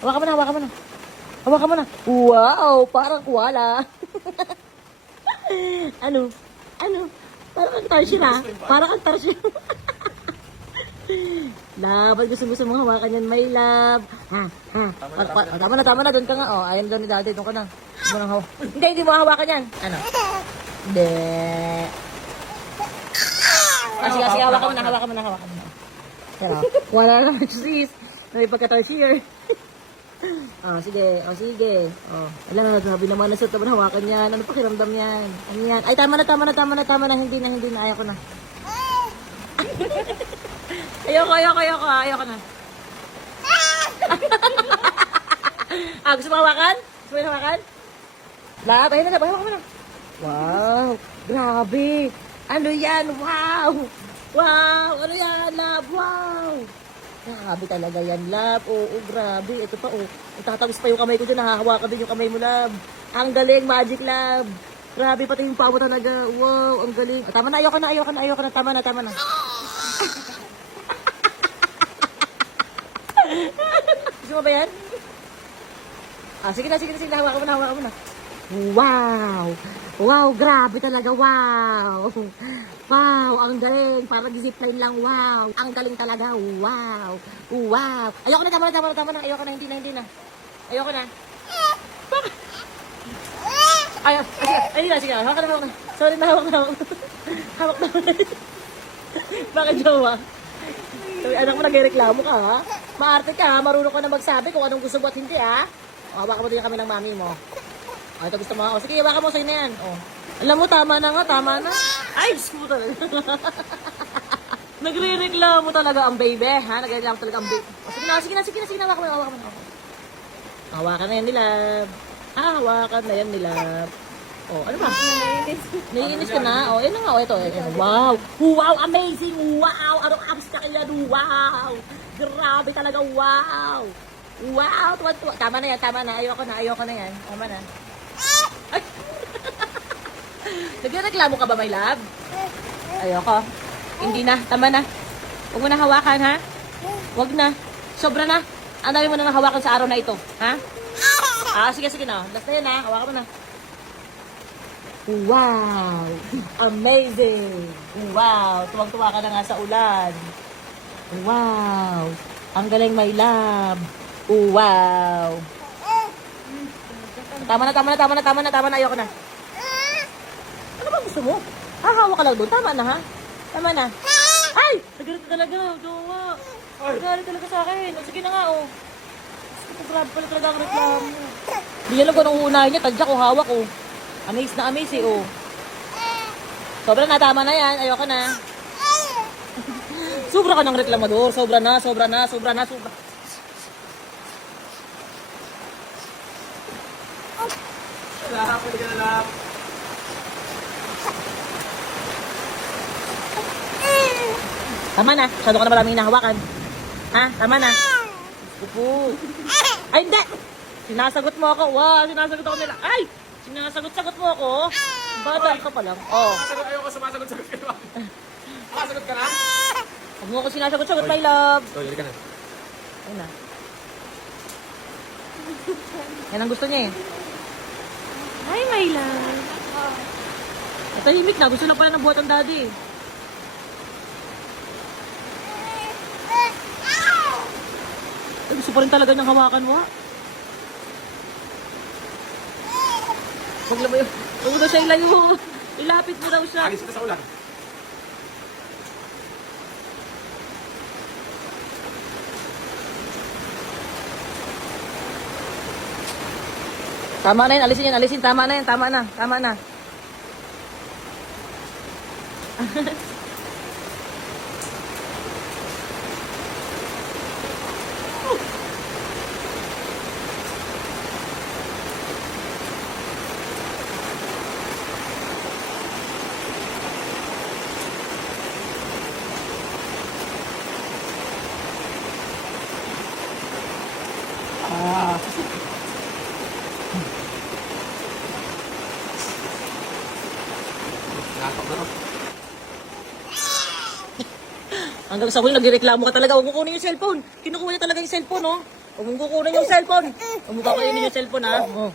Hawakan mo na, hawakan mo na. Hawakan mo na. Wow, parang kuwala. Ano? Ano? Parang kang tarsier na. Parang kang tarsier. Love, ba't gusto mo hawakan yan, my love? Ha? Ha? Tama na, doon ka nga. Oh, ayun doon ni daddy, doon ka na. Hindi mo hawakan yan. Ano? Hindi. Sige, hawakan mo na. Pero, wala naman, sis. May pagka-tarsier. Sige. Alam na, sabi naman na sa taban, hawakan yan. Ano pakiramdam yan? Ano yan? Ay, tama na. Hindi na. Ayaw ko na. Ayoko na. Gusto mo hawakan? Lab, ayun na, hawakan mo na. Wow, grabe. Ano yan? Wow, ano yan, lab? Wow. Grabe talaga yan, lab. Oo, grabe. Ito pa, Itatagos pa yung kamay ko dyan. Nahahawakan din yung kamay mo, lab. Ang galing, magic, lab. Grabe, pati yung paa mo talaga. Wow, ang galing. Tama na, ayoko na. Tama na. Gusto mo ba yan? Sige na. Hawakan mo na. Wow, grabe talaga. Wow, ang galing. Parang zipline lang. Wow, ang galing talaga. Wow. Ayoko na, tama na. Ayoko na, hindi na. Ayoko na. Sige. Hawakan na. Sorry na, hawak na. Bakit jowa? Anak mo, nagreklamo ka, ha? Maarte ka, ha? Marunong ka na magsabi kung anong gusto mo at hindi, ha? Hawakan mo din kami ng mami mo. Ito gusto mo. Sige, hawakan mo, sa'yo na yan. Alam mo, tama na. Ay, Diyos ko talaga. Nagre-reklamo talaga ang baby, ha? Nagre-reklamo talaga ang baby. Sige na, hawakan mo. Hawakan na yan nila. Hawakan na yan nila. Ano ba? Naiinis ka na? Yan na nga. Ito. Wow, amazing. Wow, anong abs ka kaya? Wow, grabe talaga. Wow, tuwa. Tama na. Ayoko na yan. Tama na. Ay! Nagreklamo ka ba, my love? Ayoko. Hindi na. Tama na. Huwag mo na hawakan, ha? Huwag na. Sobra na. Ang dami mo na hawakan sa araw na ito. Ha? Sige na. Last na yan, ha? Hawakan mo na. Wow! Amazing! Wow! Tuwag-tuwa ka na nga sa ulan. Wow! Ang galing, my love. Wow! Tama na. Ayoko na. Ano ba gusto mo? Hahawa ka lang doon. Tama na, ha? Tama na. Ay! Nagalit ka talaga. Jowa. Nagalit talaga sa akin. Sige na nga, Grabe pala talaga ang reklamo. Hindi alam ko nung unahin niya. Tadya ko, hawak, Amaze na amaze, Sobra na, tama na yan. Ayoko na. Sobra ka ng reklamador. Sobra na. Tama na. Masyado ka na maraming hinahawakan. Ha? Tama na. Upo. Ay, hindi! Sinasagot mo ako. Wow, sinasagot ako nila. Ay! Sinasagot mo ako. Bata ka pa lang. Ayoko sumasagot-sagot kayo. Makasagot ka na? Huwag mo ako sinasagot-sagot, my love. Dali ka na. Ayun na. Yan ang gusto niya, Hi, my love. Tahimik na. Gusto lang pala ng buhat ang daddy, Gusto pa rin talaga niyang hawakan mo, Huwag mo daw siya ilayo. Ilapit mo daw siya. Alis ka sa ulan. Tama na yan. Alisin. Tama na. Hanggang sa huli, nagreklamo ka talaga. Huwag mo kunin yung cellphone. Kinukuha niya talaga yung cellphone, Huwag mong kukunin yung cellphone. Huwag mo kakainin yung cellphone, ha? Oh.